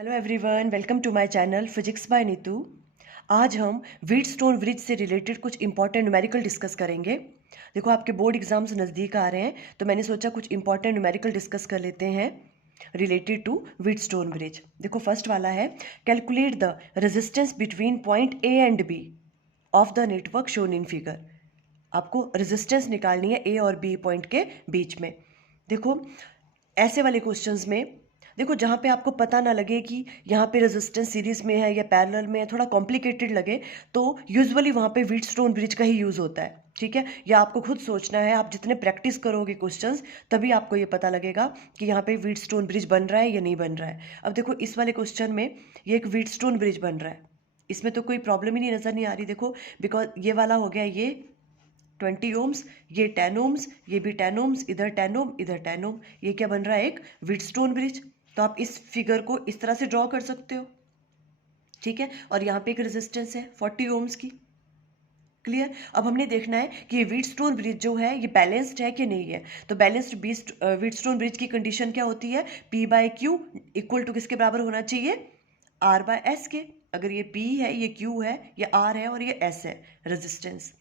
Hello everyone, welcome to my channel physics by Neetu. आज हम Wheatstone bridge से related कुछ इंपॉर्टेंट न्यूमेरिकल डिस्कस करेंगे। देखो, आपके बोर्ड एग्जाम्स नज़दीक आ रहे हैं, तो मैंने सोचा कुछ इंपॉर्टेंट न्यूमेरिकल डिस्कस कर लेते हैं रिलेटेड टू व्हीटस्टोन ब्रिज। देखो, फर्स्ट वाला है, calculate the resistance between point A and B of the network shown in figure. आपको रेजिस्टेंस निकालनी है ए और बी पॉइंट के बीच में। देखो, ऐसे वाले क्वेश्चंस में देखो, जहाँ पे आपको पता ना लगे कि यहाँ पे रेजिस्टेंस सीरीज में है या पैरेलल में है, थोड़ा कॉम्प्लिकेटेड लगे, तो यूजुअली वहाँ पे व्हीटस्टोन ब्रिज का ही यूज़ होता है। ठीक है, या आपको खुद सोचना है, आप जितने प्रैक्टिस करोगे क्वेश्चंस तभी आपको ये पता लगेगा कि यहाँ पे व्हीटस्टोन ब्रिज बन रहा है या नहीं बन रहा है। अब देखो, इस वाले क्वेश्चन में ये एक व्हीटस्टोन ब्रिज बन रहा है, इसमें तो कोई प्रॉब्लम ही नहीं नज़र नहीं आ रही। देखो, बिकॉज ये वाला हो गया ये 20 ओम्स, ये 10 ओम्स, ये भी 10 ओम्स, इधर 10 ओम, इधर 10 ओम, ये क्या बन रहा है? एक व्हीटस्टोन ब्रिज। तो आप इस फिगर को इस तरह से ड्रॉ कर सकते हो। ठीक है, और यहाँ पे एक रेजिस्टेंस है 40 ओम्स की। क्लियर। अब हमने देखना है कि ये व्हीटस्टोन ब्रिज जो है ये बैलेंस्ड है कि नहीं है। तो बैलेंस्ड व्हीटस्टोन ब्रिज की कंडीशन क्या होती है? P by Q equal to किसके बराबर होना चाहिए? R बाय एस के। अगर ये P है, ये Q है, ये R है और ये S है रेजिस्टेंस।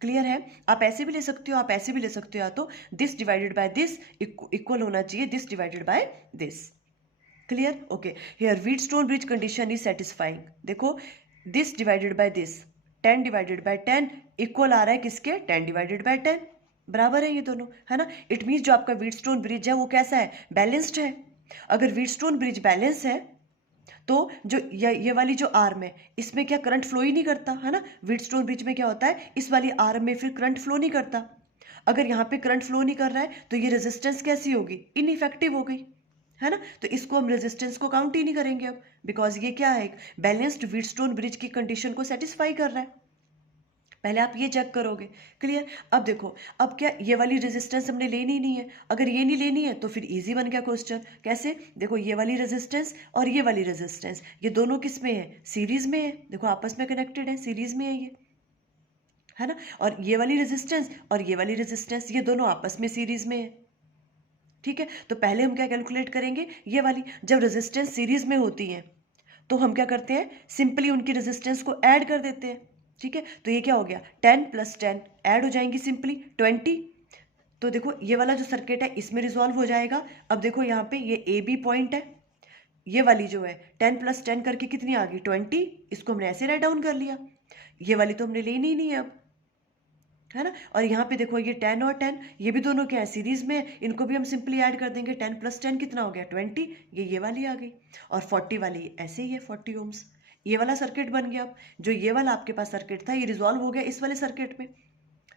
क्लियर है। आप ऐसे भी ले सकते हो, आप ऐसे भी ले सकते हो, या तो this divided by this equal होना चाहिए this divided by this. Clear. Okay, here Wheatstone bridge condition is satisfying. देखो, this divided by this 10 divided by 10 equal आ रहा है किसके? 10 डिवाइडेड बाय 10। बराबर है ये दोनों, है ना। इट मीन्स जो आपका व्हीटस्टोन ब्रिज है वो कैसा है? बैलेंस्ड है। अगर व्हीटस्टोन ब्रिज बैलेंस है तो जो ये वाली जो आर्म है इसमें क्या करंट फ्लो ही नहीं करता, है ना। व्हीटस्टोन ब्रिज में क्या होता है? इस वाली आर्म में फिर करंट फ्लो नहीं करता। अगर यहाँ पे करंट फ्लो नहीं कर रहा है तो ये रेजिस्टेंस कैसी होगी? इनइफेक्टिव हो गई, है ना। तो इसको हम रेजिस्टेंस को काउंट ही नहीं करेंगे अब, बिकॉज ये क्या है? एक बैलेंस्ड व्हीटस्टोन ब्रिज की कंडीशन को सेटिस्फाई कर रहा है। पहले आप ये चेक करोगे। क्लियर। अब देखो, अब क्या ये वाली रेजिस्टेंस हमने लेनी नहीं है? अगर ये नहीं लेनी है तो फिर इजी बन गया क्वेश्चन। कैसे? देखो, ये वाली रेजिस्टेंस और ये वाली रेजिस्टेंस ये दोनों किस में है? सीरीज में है। देखो, आपस में कनेक्टेड है, सीरीज में है ये, है ना। और ये वाली रेजिस्टेंस और ये वाली रेजिस्टेंस ये दोनों आपस में सीरीज में है। ठीक है, तो पहले हम क्या कैलकुलेट करेंगे? ये वाली। जब रेजिस्टेंस सीरीज में होती है तो हम क्या करते हैं? सिंपली उनकी रेजिस्टेंस को ऐड कर देते हैं। ठीक है, तो ये क्या हो गया? 10 प्लस 10 ऐड हो जाएंगी सिंपली 20। तो देखो, ये वाला जो सर्किट है इसमें रिजॉल्व हो जाएगा। अब देखो, यहाँ पे ये ए बी पॉइंट है, ये वाली जो है 10 प्लस 10 करके कितनी आ गई? 20। इसको हमने ऐसे राइट डाउन कर लिया। ये वाली तो हमने लेनी ही नहीं है अब, है ना। और यहाँ पे देखो, ये 10 और 10 ये भी दोनों क्या है? सीरीज में है। इनको भी हम सिंपली ऐड कर देंगे। 10 प्लस 10 कितना हो गया? 20। ये वाली आ गई। और 40 वाली ऐसे ही है, 40 ओम्स। ये वाला सर्किट बन गया। अब जो ये वाला आपके पास सर्किट था ये रिजॉल्व हो गया इस वाले सर्किट में।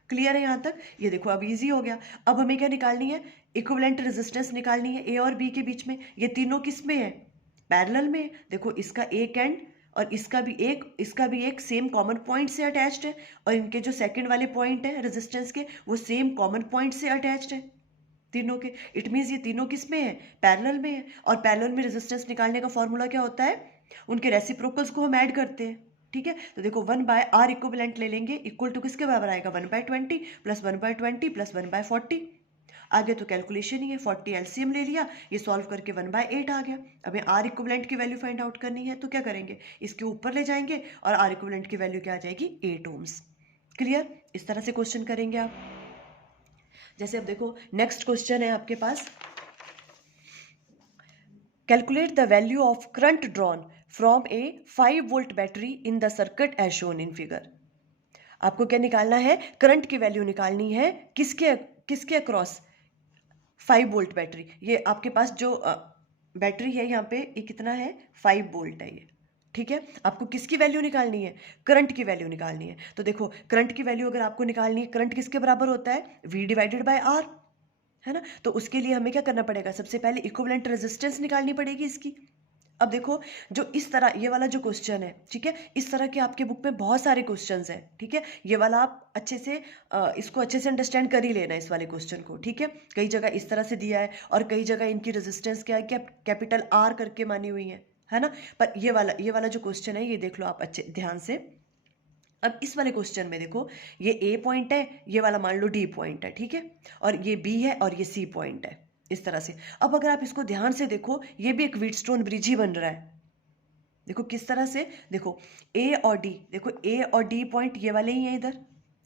क्लियर है यहाँ तक? ये देखो, अब इजी हो गया। अब हमें क्या निकालनी है? इक्विवेलेंट रेजिस्टेंस निकालनी है ए और बी के बीच में। ये तीनों किस में है? पैरेलल में। देखो, इसका एक एंड और इसका भी एक सेम कॉमन पॉइंट से अटैच्ड है, और इनके जो सेकंड वाले पॉइंट है रेजिस्टेंस के वो सेम कॉमन पॉइंट से अटैच्ड है तीनों के। इट मीन्स ये तीनों किस में है? पैरेलल में है। और पैरेलल में रेजिस्टेंस निकालने का फॉर्मूला क्या होता है? उनके रेसिप्रोकल्स को हम ऐड करते हैं। ठीक है, तो देखो 1/r इक्विवेलेंट ले लेंगे, इक्वल टू किसके बराबर आएगा? 1/20 प्लस 1/20 प्लस 1/40। आगे तो कैलकुलेशन ही है, 40 एलसीएम ले लिया, ये सॉल्व करके 1/8 आ गया। अब आर इक्विवेलेंट की वैल्यू फाइंड आउट करनी है तो क्या करेंगे? इसके ऊपर ले जाएंगे और आर इक्विवेलेंट की वैल्यू क्या आ जाएगी? 8 ओम्स। क्लियर। इस तरह से क्वेश्चन करेंगे आप। जैसे अब देखो, नेक्स्ट क्वेश्चन है आपके पास, calculate the value of current drawn from a 5 volt battery in the circuit as shown in figure. आपको क्या निकालना है? करंट की वैल्यू निकालनी है किसके किसके अक्रॉस? 5 volt battery. ये आपके पास जो बैटरी है यहाँ पे ये कितना है? 5 वोल्ट है ये। ठीक है, आपको किसकी वैल्यू निकालनी है? करंट की वैल्यू निकालनी है। तो देखो, करंट की वैल्यू अगर आपको निकालनी है, करंट किसके बराबर होता है? V डिवाइडेड बाय R, है ना। तो उसके लिए हमें क्या करना पड़ेगा? सबसे पहले इक्विवेलेंट रेजिस्टेंस निकालनी पड़ेगी इसकी। अब देखो, जो इस तरह ये वाला जो क्वेश्चन है, ठीक है, इस तरह के आपके बुक में बहुत सारे क्वेश्चंस हैं। ठीक है, ये वाला आप अच्छे से इसको अच्छे से अंडरस्टैंड कर ही लेना इस वाले क्वेश्चन को। ठीक है, कई जगह इस तरह से दिया है और कई जगह इनकी रेजिस्टेंस क्या है, कैपिटल R करके मानी हुई है ना। पर ये वाला जो क्वेश्चन है ये देख लो आप अच्छे ध्यान से। अब इस वाले क्वेश्चन में देखो, ये A पॉइंट है, ये वाला मान लो D पॉइंट है, ठीक है, और ये B है और ये C पॉइंट है। इस तरह से। अब अगर आप इसको ध्यान से देखो, ये भी एक व्हीटस्टोन ब्रिज ही बन रहा है। देखो किस तरह से, देखो ए और डी, देखो ए और डी पॉइंट ये वाले ही हैं इधर,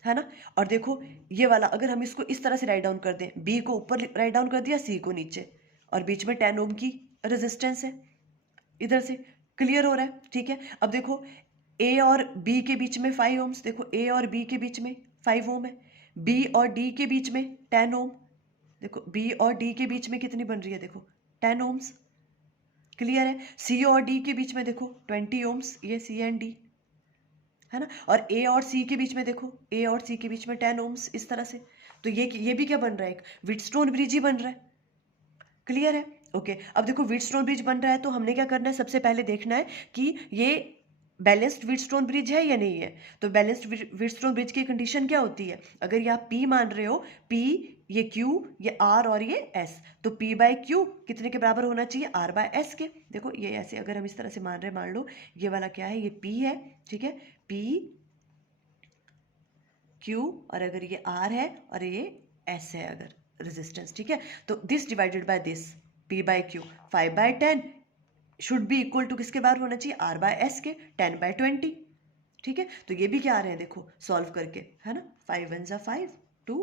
है ना। और देखो ये वाला अगर हम इसको इस तरह से राइट डाउन कर दें, बी को ऊपर राइट डाउन कर दिया, सी को नीचे, और बीच में 10 ओम की रेजिस्टेंस है इधर से। क्लियर हो रहा है, ठीक है। अब देखो ए और बी के बीच में 5 ओम्स, देखो ए और बी के बीच में 5 ओम है। बी और डी के बीच में 10 ओम, देखो बी और डी के बीच में कितनी बन रही है, देखो 10 ओम्स। क्लियर है। सी और डी के बीच में देखो 20 ओम्स, ये सी एंड डी, है ना। और ए और सी के बीच में देखो, ए और सी के बीच में 10 ओम्स, इस तरह से। तो ये भी क्या बन रहा है, एक व्हीटस्टोन ब्रिज ही बन रहा है। क्लियर है, ओके। अब देखो व्हीटस्टोन ब्रिज बन रहा है तो हमने क्या करना है, सबसे पहले देखना है कि ये बैलेंस्ड व्हीटस्टोन ब्रिज है या नहीं है। तो बैलेंस्ड व्हीटस्टोन ब्रिज की कंडीशन क्या होती है, अगर ये आप P मान रहे हो, P ये Q ये R और ये S, तो P बाय Q कितने के बराबर होना चाहिए, R बाय S के। देखो ये ऐसे अगर हम इस तरह से मान रहे हैं, मान लो ये वाला क्या है, ये P है, ठीक है, P Q, और अगर ये R है और ये S है अगर रेजिस्टेंस, ठीक है। तो this divided by this, P by Q 5/10 should be equal to किसके बार होना चाहिए, R बाय S के 10/20, ठीक है। तो ये भी क्या आ रहे हैं, देखो सॉल्व करके, है ना, 5 1 जा 5, 2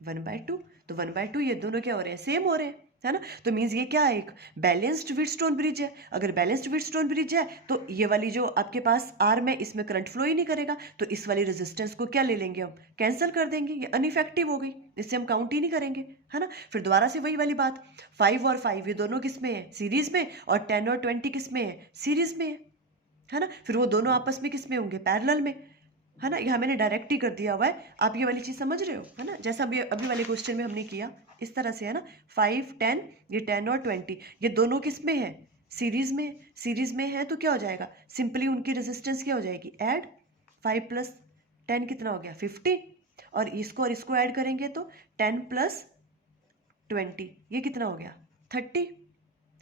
1/2, तो 1/2 ये दोनों क्या हो रहे हैं, सेम हो रहे हैं, है ना। तो मीन्स ये क्या है, एक बैलेंस्ड व्हीटस्टोन ब्रिज है। अगर बैलेंस्ड व्हीटस्टोन ब्रिज है तो ये वाली जो आपके पास आर में, इसमें करंट फ्लो ही नहीं करेगा, तो इस वाली रेजिस्टेंस को क्या ले लेंगे, हम कैंसिल कर देंगे, ये अनइफेक्टिव हो गई, इससे हम काउंट ही नहीं करेंगे, है ना। फिर दोबारा से वही वाली बात, 5 और 5 ये दोनों किस में है, सीरीज में, और 10 और 20 किस में है, सीरीज में है ना। फिर वो दोनों आपस में किस में होंगे, पैरेलल में, है ना। यहाँ मैंने डायरेक्ट ही कर दिया हुआ है, आप ये वाली चीज़ समझ रहे हो, है ना, जैसा अभी वाले क्वेश्चन में हमने किया इस तरह से, है ना। 5 10, ये 10 और 20 ये दोनों किस में है, सीरीज में। सीरीज में है तो क्या हो जाएगा, सिंपली उनकी रेजिस्टेंस क्या हो जाएगी, ऐड 5 + 10 कितना हो गया, 50, और इसको ऐड करेंगे तो 10 + 20 ये कितना हो गया, 30,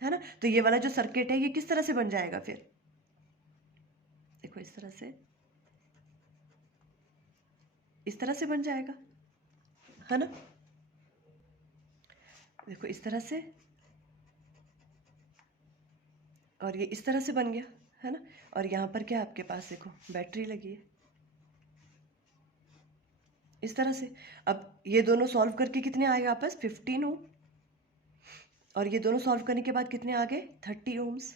है ना। तो ये वाला जो सर्किट है ये किस तरह से बन जाएगा, फिर देखो इस तरह से बन जाएगा, है ना। देखो इस तरह से, और ये इस तरह से बन गया, है ना। और यहाँ पर क्या आपके पास देखो बैटरी लगी है इस तरह से। अब ये दोनों सॉल्व करके कितने आएगा आपस, 15 ओम, और ये दोनों सॉल्व करने के बाद कितने आ गए, 30 ओम्स,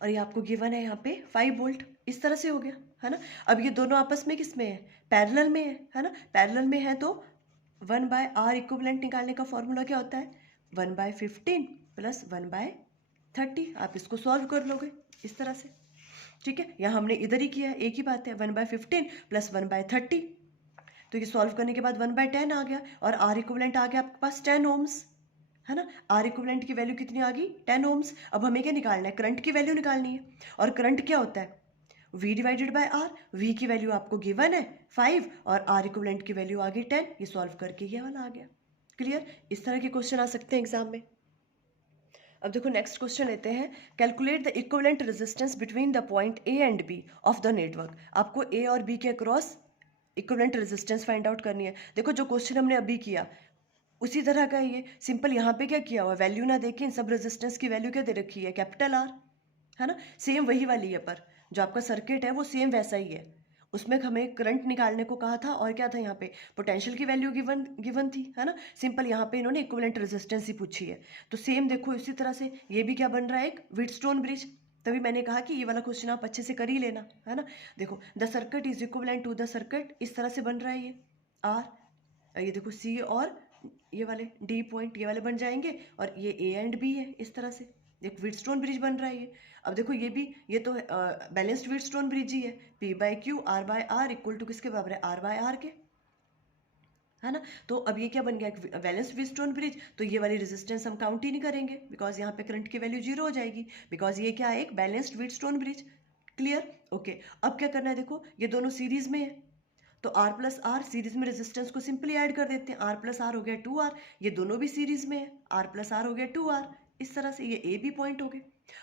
और ये आपको गिवन है यहाँ पे 5 वोल्ट, इस तरह से हो गया, है ना। अब ये दोनों आपस में किस में है, पैरेलल में है ना। पैरेलल में है तो 1/R इक्विवेलेंट निकालने का फॉर्मूला क्या होता है, 1/15 + 1/30, आप इसको सॉल्व कर लोगे इस तरह से, ठीक है। यहाँ हमने इधर ही किया है, एक ही बात है, 1/15 + 1/30, तो ये सॉल्व करने के बाद 1/10 आ गया, और R इक्विवेलेंट आ गया आपके पास 10 ओम्स, है ना। R इक्विवेलेंट की वैल्यू कितनी आ गई, 10 ओम्स। अब हमें क्या निकालना है, करंट की वैल्यू निकालनी है, और करंट क्या होता है, V/R, V की वैल्यू आपको गिवन है 5, और R इक्विवेलेंट की वैल्यू आ गई 10, ये सॉल्व करके ये वाला आ गया। क्लियर, इस तरह के क्वेश्चन आ सकते हैं एग्जाम में। अब देखो नेक्स्ट क्वेश्चन लेते हैं, calculate the equivalent resistance between the point A and B of the network. आपको ए और बी के across equivalent resistance find out करनी है। देखो जो क्वेश्चन हमने अभी किया उसी तरह का ये सिंपल, यहाँ पे क्या किया हुआ, वैल्यू ना देखें, इन सब रेजिस्टेंस की वैल्यू क्या दे रखी है, कैपिटल R, है ना। सेम वही वाली है, पर जो आपका सर्किट है वो सेम वैसा ही है, उसमें हमें करंट निकालने को कहा था, और क्या था यहाँ पे, पोटेंशियल की वैल्यू गिवन थी, है ना। सिंपल यहाँ पे इन्होंने इक्विवेलेंट रेजिस्टेंस ही पूछी है, तो सेम देखो इसी तरह से ये भी क्या बन रहा है, एक व्हीटस्टोन ब्रिज। तभी मैंने कहा कि ये वाला क्वेश्चन आप अच्छे से कर ही लेना, है ना। देखो the circuit is equivalent to the circuit, इस तरह से बन रहा है ये R, ये देखो C और ये वाले D पॉइंट ये वाले बन जाएंगे, और ये A एंड B है, इस तरह से एक व्हीटस्टोन ब्रिज बन रहा है ये। अब देखो ये तो बैलेंस्ड व्हीटस्टोन ब्रिज ही है, P/Q R/R इक्वल टू किसके बराबर है, R/R के, है ना। तो अब ये क्या बन गया, बैलेंस्ड व्हीटस्टोन ब्रिज, तो ये वाली रेजिस्टेंस हम काउंट ही नहीं करेंगे, बिकॉज यहाँ पे करंट की वैल्यू 0 हो जाएगी, बिकॉज ये क्या है, एक balanced Wheatstone bridge. Clear, okay. अब क्या करना है, देखो ये दोनों सीरीज में है, तो R + R सीरीज में रेजिस्टेंस को सिंपली ऐड कर देते हैं, R + R हो गया 2R, ये दोनों भी सीरीज में है, R + R हो गया 2R, इस तरह से ये A B पॉइंट हो गए।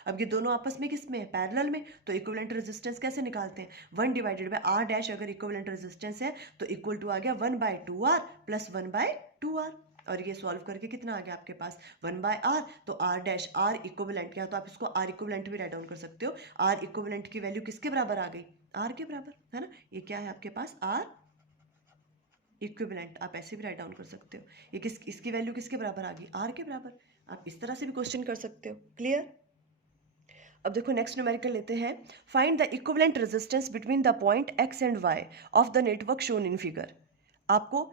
अब ये दोनों आपस में किस में है, पैरेलल में, तो इक्विवेलेंट रेजिस्टेंस कैसे निकालते हैं, 1/R' अगर इक्विवेलेंट रेजिस्टेंस है तो इक्वल टू आ गया 1/2R + 1/2R, और ये सॉल्व करके कितना आ गया आपके पास 1/r, तो r डैश r इक्विवेलेंट क्या, तो आप इसको r इक्विवेलेंट भी राइट डाउन कर सकते हो। r इक्विवेलेंट की वैल्यू किसके बराबर आ गई, r के बराबर, है ना। ये क्या है आपके पास r इक्विवेलेंट, आप ऐसे भी राइट डाउन कर सकते हो। ये इसकी वैल्यू किसके बराबर आ गई, r के बराबर। आप इस तरह से भी क्वेश्चन कर सकते हो। क्लियर। अब देखो नेक्स्ट न्यूमेरिकल लेते हैं। Find the equivalent resistance between the point x and y of the network shown in figure. आपको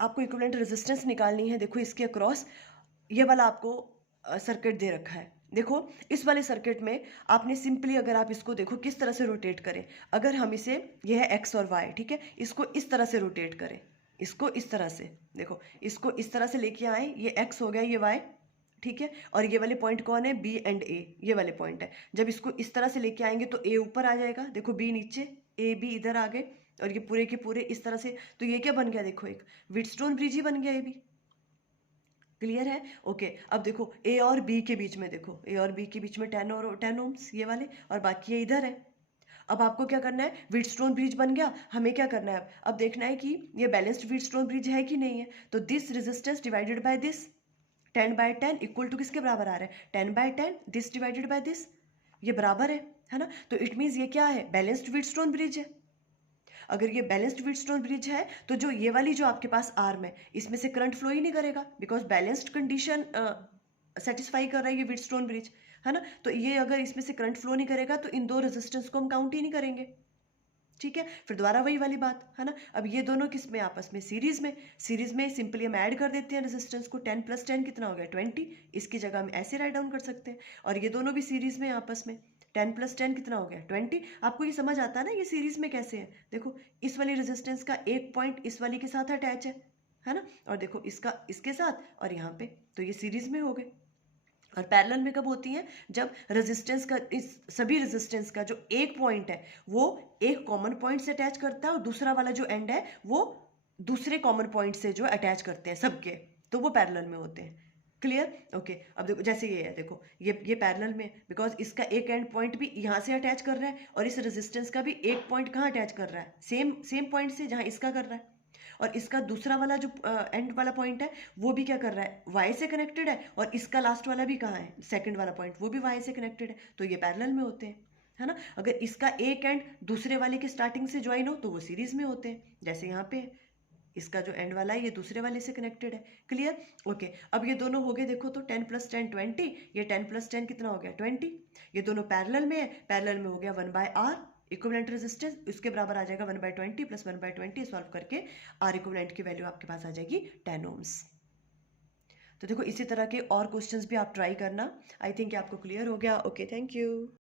आपको इक्विवेलेंट रेजिस्टेंस निकालनी है। देखो इसके अक्रॉस ये वाला आपको सर्किट दे रखा है। देखो इस वाले सर्किट में आपने सिंपली, अगर आप इसको देखो किस तरह से रोटेट करें, अगर हम इसे, ये है x और y, ठीक है, इसको इस तरह से रोटेट करें, इसको इस तरह से, देखो इसको इस तरह से लेके आए, ये x हो गया, ये y, ठीक है, और ये वाले पॉइंट कौन है, b एंड a, ये वाले पॉइंट है। जब इसको इस तरह से लेके आएंगे तो a ऊपर आ जाएगा, देखो b नीचे, a b इधर आ गए, और ये पूरे के पूरे इस तरह से, तो ये क्या बन गया, देखो एक व्हीटस्टोन ब्रिज ही बन गया ये भी। क्लियर है। ओके अब देखो ए और बी के बीच में, देखो ए और बी के बीच में 10 ओम्स ये वाले, और बाकी ये इधर है। अब आपको क्या करना है, व्हीटस्टोन ब्रिज बन गया, हमें क्या करना है अब देखना है कि ये बैलेंस्ड व्हीटस्टोन ब्रिज है कि नहीं है। तो this resistance divided by this 10/10 equal to किसके बराबर आ रहा है, 10/10, दिस डिवाइडेड बाय दिस, ये बराबर है ना। तो इट मीन्स ये क्या है, बैलेंस्ड व्हीटस्टोन ब्रिज है। अगर ये बैलेंस्ड व्हीटस्टोन ब्रिज है तो जो ये वाली जो आपके पास आर्म है, इसमें से करंट फ्लो ही नहीं करेगा, बिकॉज बैलेंस्ड कंडीशन सेटिस्फाई कर रहा है ये व्हीटस्टोन ब्रिज, है ना। तो ये अगर इसमें से करंट फ्लो नहीं करेगा तो इन दो रेजिस्टेंस को हम काउंट ही नहीं करेंगे। ठीक है, फिर दोबारा वही वाली बात, है ना। अब ये दोनों किस में, आपस में सीरीज में सिंपली हम ऐड कर देते हैं रेजिस्टेंस को, 10 + 10 कितना हो गया 20, इसकी जगह हम ऐसे राइट डाउन कर सकते हैं। और ये दोनों भी सीरीज में आपस में, 10 + 10 कितना हो गया 20। आपको ये समझ आता है ना ये सीरीज में कैसे है। देखो इस वाली रेजिस्टेंस का एक पॉइंट इस वाली के साथ अटैच है ना, और देखो इसका इसके साथ, और यहाँ पे, तो ये सीरीज में हो गए। और पैरेलल में कब होती हैं, जब रेजिस्टेंस का, इस सभी रेजिस्टेंस का जो एक पॉइंट है वो एक कॉमन पॉइंट से अटैच करता है, और दूसरा वाला जो एंड है वो दूसरे कॉमन पॉइंट से जो अटैच करते हैं सबके, तो वो पैरेलल में होते हैं। क्लियर। ओके अब देखो जैसे ये है, देखो ये पैरेलल में, बिकॉज इसका एक एंड पॉइंट भी यहाँ से अटैच कर रहा है, और इस रेजिस्टेंस का भी एक पॉइंट कहाँ अटैच कर रहा है, सेम पॉइंट से जहाँ इसका कर रहा है। और इसका दूसरा वाला जो एंड वाला पॉइंट है वो भी क्या कर रहा है, वाई से कनेक्टेड है, और इसका लास्ट वाला भी कहाँ है, सेकंड वाला पॉइंट, वो भी वाई से कनेक्टेड है, तो ये पैरेलल में होते हैं, है ना। अगर इसका एक एंड दूसरे वाले के स्टार्टिंग से ज्वाइन हो तो वो सीरीज में होते हैं, जैसे यहाँ पे इसका जो एंड वाला है ये दूसरे वाले से कनेक्टेड है। क्लियर। ओके अब ये दोनों हो गए, देखो तो 10 + 10 20, ये 10 + 10 कितना हो गया 20, ये दोनों पैरेलल में है, पैरेलल में हो गया 1/r इक्विवेलेंट रेजिस्टेंस, उसके बराबर आ जाएगा 1/20 + 1/20, सॉल्व करके आर इक्विवेलेंट की वैल्यू आपके पास आ जाएगी 10 ओम्स। तो देखो इसी तरह के और क्वेश्चंस भी आप ट्राई करना। आई थिंक आपको क्लियर हो गया। Okay thank you.